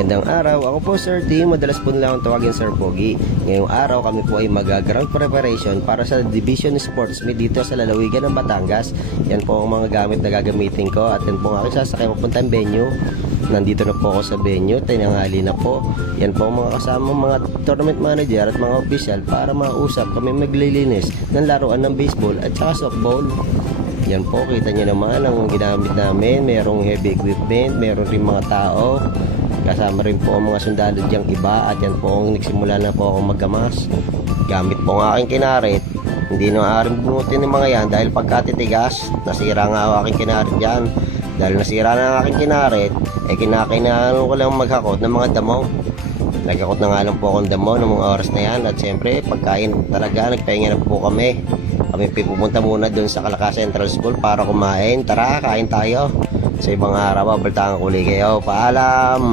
Magandang araw, ako po Sir T, madalas po nila akong tawagin Sir Pogi. Ngayong araw kami po ay mag-ground preparation para sa Division Sports Meet dito sa lalawigan ng Batangas. Yan po ang mga gamit na gagamitin ko at yan po ang aking sasakay papuntang venue. Nandito na po ako sa venue, tinanghali na po. Yan po ang mga kasama mga tournament manager at mga official para mausap kami maglilinis ng laruan ng baseball at saka softball. Yan po, kita nyo naman ang ginamit namin. Merong heavy equipment, meron rin mga tao. Kasama rin po ang mga sundalo diyang iba. At yan po, nagsimula na po akong maggamas. Gamit po ang aking kinarit. Hindi na maaaring bunutin ng mga yan dahil pagkatitigas, nasira nga ang aking kinarit dyan. Dahil nasira na ang aking kinarit, kinakainaan ko lang maghakot ng mga damo. Nagkakot na nga lang po akong damo ng mga oras na yan. At syempre, pagkain talaga, nagpahinga na po kami. Kami pupunta muna dun sa Calaca Central School para kumain. Tara, kain tayo. Sa ibang araw, baltangan ko ulit kayo. Paalam!